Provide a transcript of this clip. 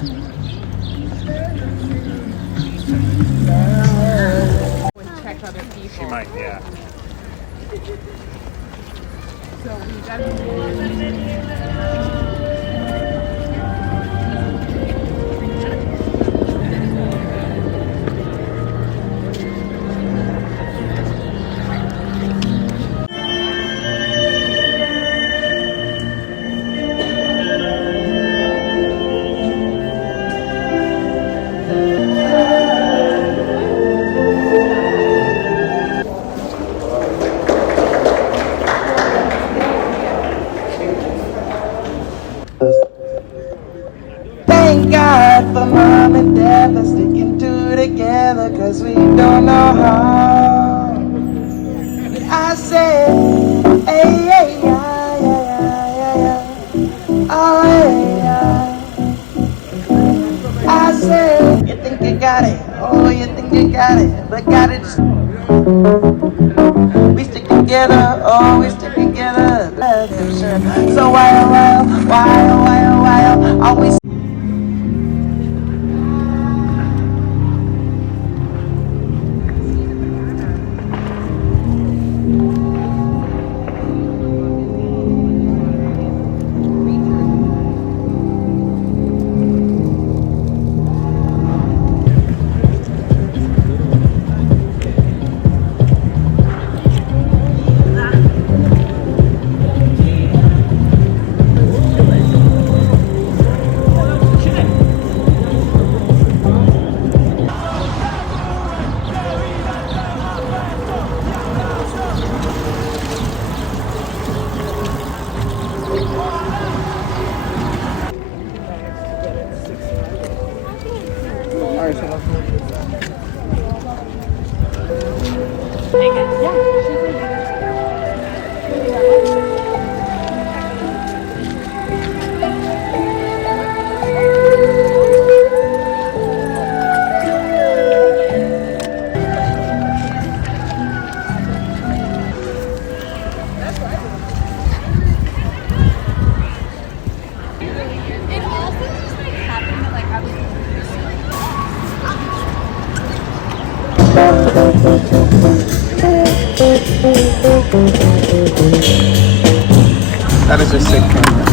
Check other people. She might, yeah. So we got. Thank God for mom and dad for sticking two together, cause we don't know how. But I said, hey, hey, yeah, yeah, yeah, yeah, yeah. Oh, hey, yeah. I said, you think you got it, oh, you think you got it, but got it. We stick together, oh, we stick together. So why, always. It also just like happened that like I was. That is a sick camera.